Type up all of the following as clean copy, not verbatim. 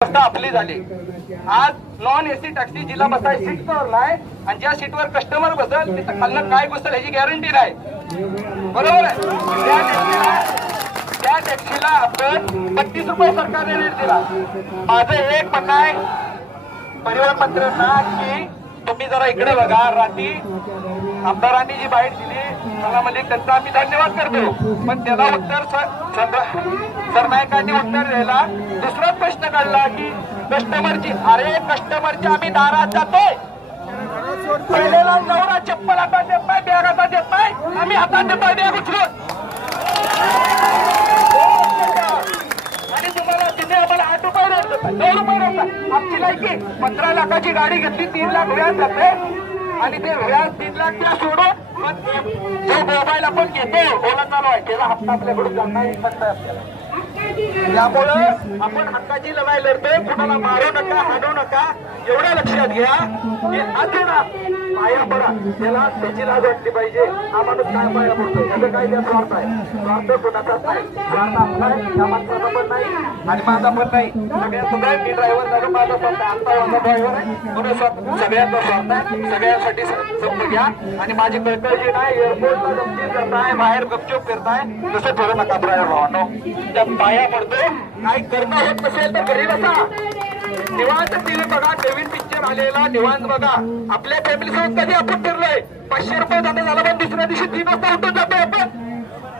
व्यवस्था आपली झाली। आज नॉन एसी टॅक्सी जिला बसायची सीटवर नाही आणि ज्या सीटवर कस्टमर बसेल तिथं खालनं काय बसेल ह्याची गॅरंटी नाही, बरोबर आहे। त्या टॅक्सीला आपण 32 रुपये सरकारने रेट दिला। माझं एक म्हणणं आहे परिवहन मंत्र्यांना की तुम्ही जरा इकडे बघा। रात्री आमदारांनी जी बाईट दिली मला म्हणजे त्यांचा आम्ही धन्यवाद करतो, पण त्याला उत्तर सरनायकांनी उत्तर द्यायला दुसराच प्रश्न काढला की कस्टमरची। अरे कस्टमरच्या आम्ही दारात जातोय, पहिलेला नवरा चप्पल हातात देत नाही, बॅग हातात देत नाही, आम्ही हातात देतोय बॅग उचलून। आणि तुम्हाला तिथे आम्हाला 8 रुपये रेट देतात, 9 रुपये देतात। आमची लायकी 15 लाखाची गाडी घेतली, 3 लाख व्याज जाते आणि ते व्याज 3 लाख त्या सोडून जो मोबाईल आपण घेतो ओला चालू आहे त्याला हप्ता आपल्याकडून जाणार म्हणतात। त्यामुळं आपण हक्काची लढाई लढतोय, कुणाला मारू नका, हाणू नका, एवढं लक्षात घ्या की अजून पाया पडा। त्याला त्याची लाज वाटली पाहिजे। हा माणूस काय पाया पडतोय त्याचं काय त्या स्वार्थ आहे, स्वार्थ कुणाचाच नाही, स्वार्थ आपला त्या माणसाचा पण नाही आणि माझा पण नाही, सगळ्यांचा आहे। मी ड्रायव्हर झालो, माझा स्वार्थ आता माझा ड्रायव्हर आहे म्हणून सगळ्यांचा स्वार्थ आहे। सगळ्यांसाठी समजून घ्या आणि माझी कळकळ जी नाही एअरपोर्टला गमतीत करताय, बाहेर गपचूप करताय तसं थोडं नका ड्रायव्हर भावांनो। त्या पाया पडतो, काय करणं होत नसेल तर घरी बसा, निवांत टीव्ही बघा, नवीन पिक्चर आलेला निवांत बघा। आपल्या फॅमिली सोबत कधी आपण फिरलोय 500 रुपये धंदा झाला पण दुसऱ्या दिवशी 3 वाजता उठून जातोय आपण।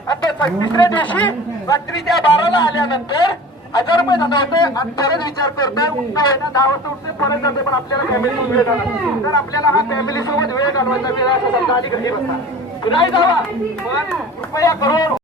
आता तिसऱ्या दिवशी रात्रीच्या 12ला आल्यानंतर 1000 रुपये धंदा होतोय आणि परत विचार करतोय उठता होईना 10 वाजता उठतोय परत जातोय, पण आपल्याला फॅमिली सोबत वेळ घालवा। तर आपल्याला हा फॅमिली सोबत वेळ घालवायचा वेळ असं समजा आणि घरी बसा, फिरायला जावा, पण कृपया करून